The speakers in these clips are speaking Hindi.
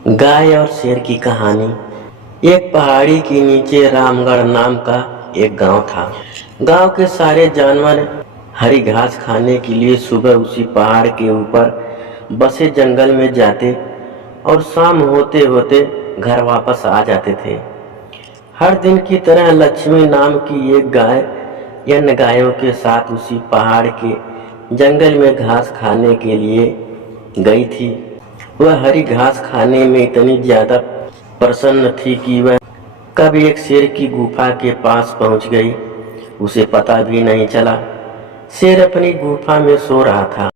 गाय और शेर की कहानी। एक पहाड़ी के नीचे रामगढ़ नाम का एक गांव था। गांव के सारे जानवर हरी घास खाने के लिए सुबह उसी पहाड़ के ऊपर बसे जंगल में जाते और शाम होते होते घर वापस आ जाते थे। हर दिन की तरह लक्ष्मी नाम की एक गाय अन्य गायों के साथ उसी पहाड़ के जंगल में घास खाने के लिए गई थी। वह हरी घास खाने में इतनी ज्यादा प्रसन्न थी कि वह कब एक शेर की गुफा के पास पहुंच गई, उसे पता भी नहीं चला। शेर अपनी गुफा में सो रहा था।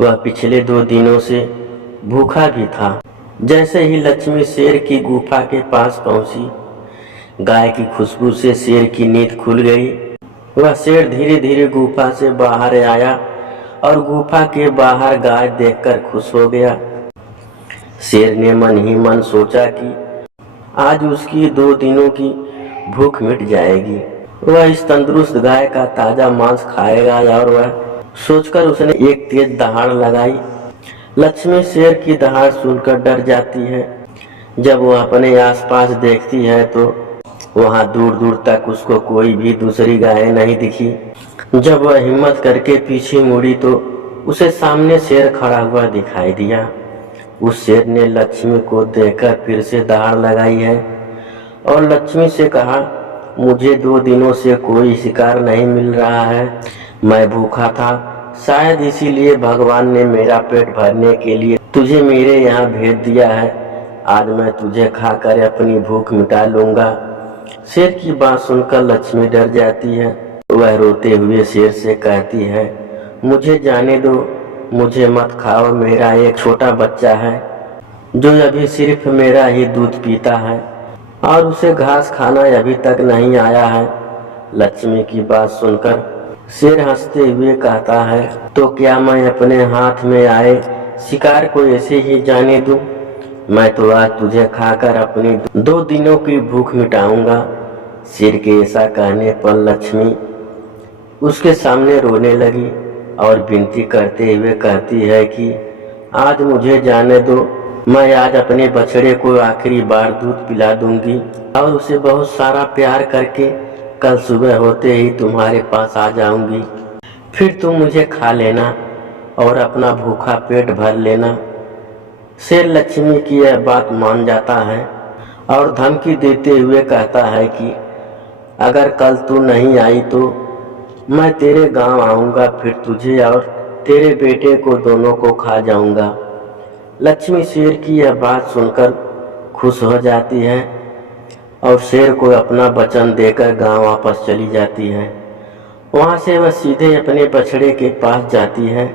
वह पिछले 2 दिनों से भूखा भी था। जैसे ही लक्ष्मी शेर की गुफा के पास पहुंची, गाय की खुशबू से शेर की नींद खुल गई। वह शेर धीरे धीरे गुफा से बाहर आया और गुफा के बाहर गाय देखकर खुश हो गया। शेर ने मन ही मन सोचा कि आज उसकी 2 दिनों की भूख मिट जाएगी। वह इस तंदुरुस्त गाय का ताजा मांस खाएगा और वह सोचकर उसने एक तेज दहाड़ लगाई। लक्ष्मी शेर की दहाड़ सुनकर डर जाती है। जब वह अपने आसपास देखती है तो वहां दूर दूर तक उसको कोई भी दूसरी गाय नहीं दिखी। जब वह हिम्मत करके पीछे मुड़ी तो उसे सामने शेर खड़ा हुआ दिखाई दिया। उस शेर ने लक्ष्मी को देखकर फिर से दहाड़ लगाई है और लक्ष्मी से कहा, मुझे 2 दिनों से कोई शिकार नहीं मिल रहा है। मैं भूखा था, शायद इसीलिए भगवान ने मेरा पेट भरने के लिए तुझे मेरे यहाँ भेज दिया है। आज मैं तुझे खाकर अपनी भूख मिटा लूंगा। शेर की बात सुनकर लक्ष्मी डर जाती है। वह रोते हुए शेर से कहती है, मुझे जाने दो, मुझे मत खाओ। मेरा एक छोटा बच्चा है जो अभी सिर्फ मेरा ही दूध पीता है और उसे घास खाना अभी तक नहीं आया है। लक्ष्मी की बात सुनकर शेर हंसते हुए कहता है, तो क्या मैं अपने हाथ में आए शिकार को ऐसे ही जाने दूं? मैं तो आज तुझे खाकर अपनी 2 दिनों की भूख मिटाऊंगा। शेर के ऐसा कहने पर लक्ष्मी उसके सामने रोने लगी और विनती करते हुए कहती है कि आज मुझे जाने दो, मैं आज अपने बछड़े को आखिरी बार दूध पिला दूंगी और उसे बहुत सारा प्यार करके कल सुबह होते ही तुम्हारे पास आ जाऊंगी। फिर तुम मुझे खा लेना और अपना भूखा पेट भर लेना। शेर लक्ष्मी की यह बात मान जाता है और धमकी देते हुए कहता है कि अगर कल तू नहीं आई तो मैं तेरे गांव आऊंगा, फिर तुझे और तेरे बेटे को दोनों को खा जाऊंगा। लक्ष्मी शेर की यह बात सुनकर खुश हो जाती है और शेर को अपना वचन देकर गांव वापस चली जाती है। वहां से वह सीधे अपने बछड़े के पास जाती है,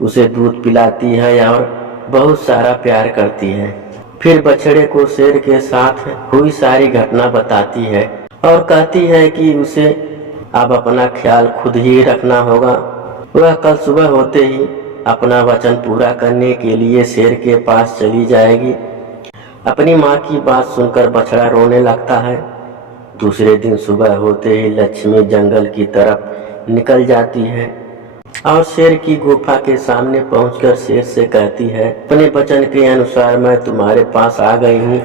उसे दूध पिलाती है और बहुत सारा प्यार करती है। फिर बछड़े को शेर के साथ हुई सारी घटना बताती है और कहती है कि उसे अब अपना ख्याल खुद ही रखना होगा। वह कल सुबह होते ही अपना वचन पूरा करने के लिए शेर के पास चली जाएगी। अपनी माँ की बात सुनकर बछड़ा रोने लगता है। दूसरे दिन सुबह होते ही लक्ष्मी जंगल की तरफ निकल जाती है और शेर की गुफा के सामने पहुंचकर शेर से कहती है, अपने वचन के अनुसार मैं तुम्हारे पास आ गई हूँ,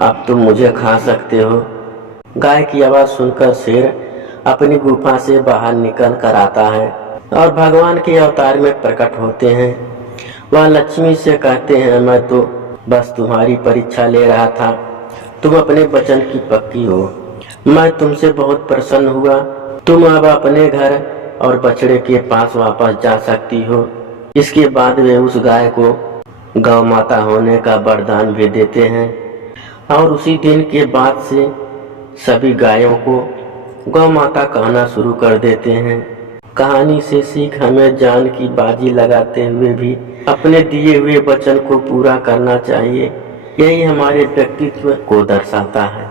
अब तुम मुझे खा सकते हो। गाय की आवाज सुनकर शेर अपनी गुफा से बाहर निकल कर आता है और भगवान के अवतार में प्रकट होते हैं। वह लक्ष्मी से कहते हैं, मैं तो बस तुम्हारी परीक्षा ले रहा था, तुम अपने वचन की पक्की हो। मैं तुमसे बहुत प्रसन्न हुआ। तुम अब अपने घर और बछड़े के पास वापस जा सकती हो। इसके बाद वे उस गाय को गौ माता होने का वरदान भी देते हैं और उसी दिन के बाद से सभी गायों को गौ माता कहना शुरू कर देते हैं। कहानी से सीख हमें जान की बाजी लगाते हुए भी अपने दिए हुए वचन को पूरा करना चाहिए। यही हमारे व्यक्तित्व को दर्शाता है।